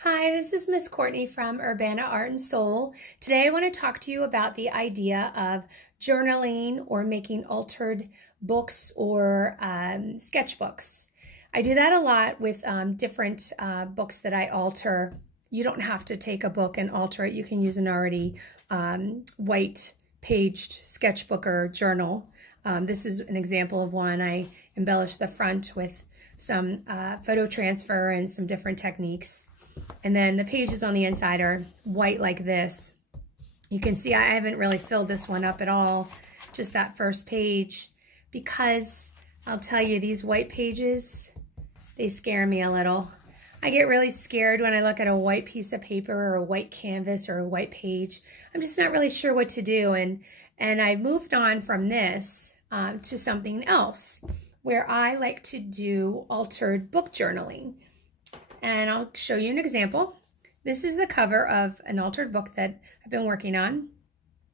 Hi, this is Miss Courtney from Urbana Art and Soul. Today I want to talk to you about the idea of journaling or making altered books or sketchbooks. I do that a lot with different books that I alter. You don't have to take a book and alter it. You can use an already white paged sketchbook or journal. This is an example of one. I embellished the front with some photo transfer and some different techniques. And then the pages on the inside are white like this. You can see I haven't really filled this one up at all, just that first page, because I'll tell you, these white pages, they scare me a little. I get really scared when I look at a white piece of paper or a white canvas or a white page. I'm just not really sure what to do. And I moved on from this to something else where I like to do altered book journaling. And I'll show you an example. This is the cover of an altered book that I've been working on.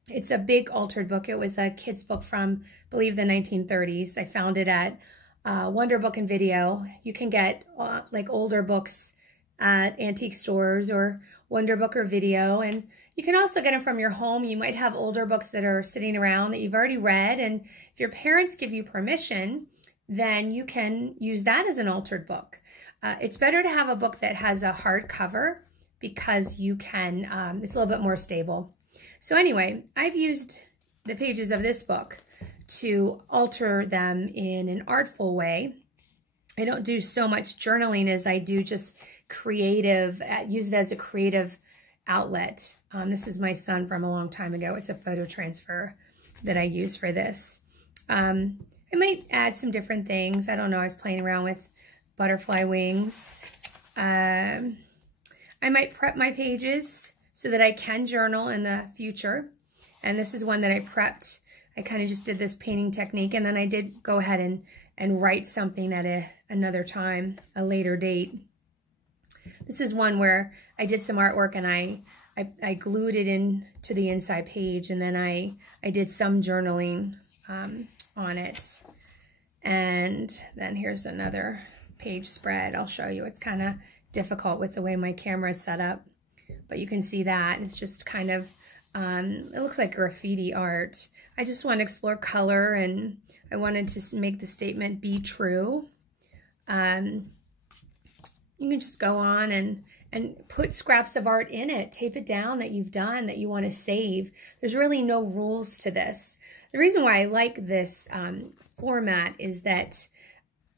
It's a big altered book. It was a kid's book from, I believe, the 1930s. I found it at Wonder Book and Video. You can get like older books at antique stores or Wonder Book or Video. And you can also get them from your home. You might have older books that are sitting around that you've already read. And if your parents give you permission, then you can use that as an altered book. It's better to have a book that has a hard cover because you can, it's a little bit more stable. So anyway, I've used the pages of this book to alter them in an artful way. I don't do so much journaling as I do just creative, use it as a creative outlet. This is my son from a long time ago. It's a photo transfer that I use for this. I might add some different things. I don't know, I was playing around with butterfly wings. I might prep my pages so that I can journal in the future. And this is one that I prepped. I kind of just did this painting technique, and then I did go ahead and write something at another time, a later date. This is one where I did some artwork and I glued it in to the inside page, and then I did some journaling on it. And then here's another page spread. I'll show you. It's kind of difficult with the way my camera is set up, but you can see that it's just kind of it looks like graffiti art. I just want to explore color, and I wanted to make the statement be true. You can just go on and put scraps of art in it, tape it down that you've done that you want to save. There's really no rules to this. The reason why I like this format is that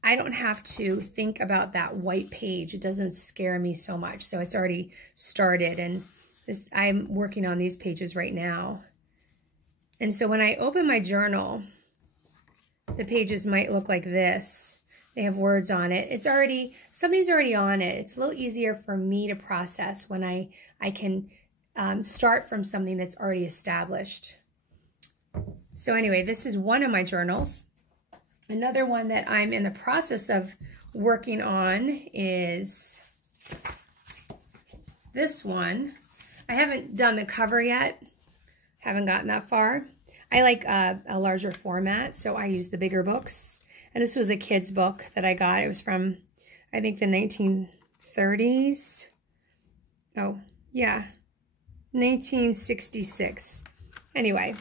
I don't have to think about that white page. It doesn't scare me so much. So it's already started, and I'm working on these pages right now. And so when I open my journal, the pages might look like this. They have words on it. It's already, something's already on it. It's a little easier for me to process when I can start from something that's already established. So anyway, this is one of my journals. Another one that I'm in the process of working on is this one. I haven't done the cover yet. Haven't gotten that far. I like a larger format, so I use the bigger books. And this was a kid's book that I got. It was from, I think, the 1930s. Oh, yeah, 1966. Anyway.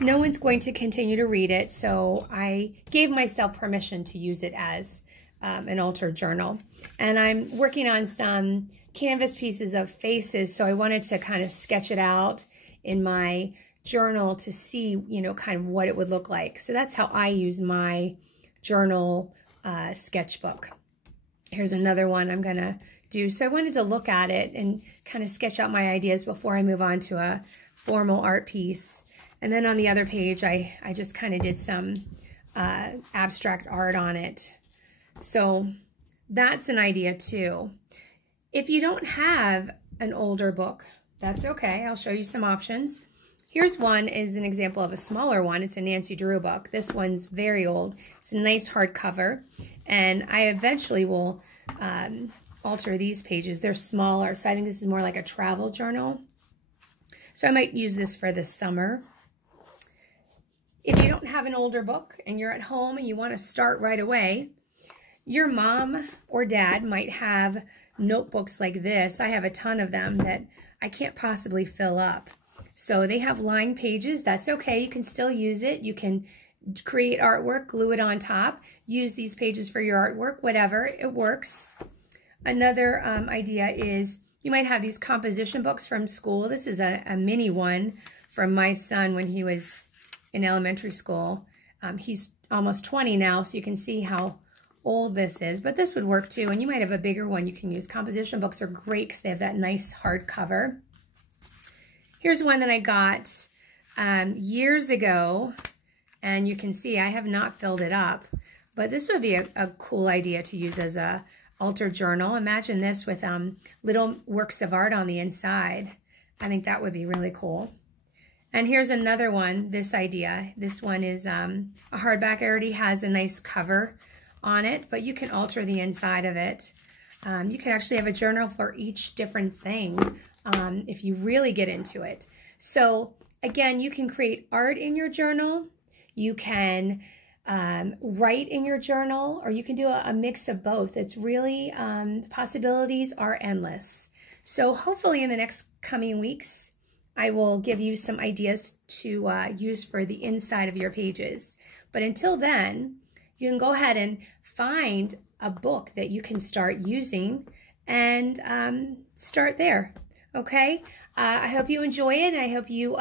No one's going to continue to read it, so I gave myself permission to use it as an altered journal. And I'm working on some canvas pieces of faces, so I wanted to kind of sketch it out in my journal to see, you know, kind of what it would look like. So that's how I use my journal sketchbook. Here's another one I'm going to do. So I wanted to look at it and kind of sketch out my ideas before I move on to a formal art piece. And then on the other page, I just kind of did some abstract art on it. So that's an idea too. If you don't have an older book, that's okay. I'll show you some options. Here's one is an example of a smaller one. It's a Nancy Drew book. This one's very old. It's a nice hardcover. And I eventually will alter these pages. They're smaller, so I think this is more like a travel journal. So I might use this for the summer. If you don't have an older book and you're at home and you want to start right away, Your mom or dad might have notebooks like this. I have a ton of them that I can't possibly fill up. So they have lined pages. That's okay. You can still use it. You can create artwork, glue it on top, use these pages for your artwork, whatever. It works. Another idea is you might have these composition books from school. This is a mini one from my son when he was in elementary school. He's almost 20 now, so you can see how old this is, but this would work too. And you might have a bigger one you can use. Composition books are great because they have that nice hard cover. Here's one that I got years ago, and you can see I have not filled it up, but this would be a cool idea to use as a altar journal. Imagine this with little works of art on the inside. I think that would be really cool. And here's another one, this idea. This one is a hardback. It already has a nice cover on it, but you can alter the inside of it. You can actually have a journal for each different thing if you really get into it. So again, you can create art in your journal, you can write in your journal, or you can do a mix of both. It's really, the possibilities are endless. So hopefully in the next coming weeks, I will give you some ideas to use for the inside of your pages. But until then, you can go ahead and find a book that you can start using and start there, okay? I hope you enjoy it, and I hope you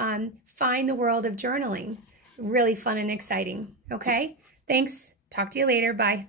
find the world of journaling really fun and exciting, okay? Thanks. Talk to you later. Bye.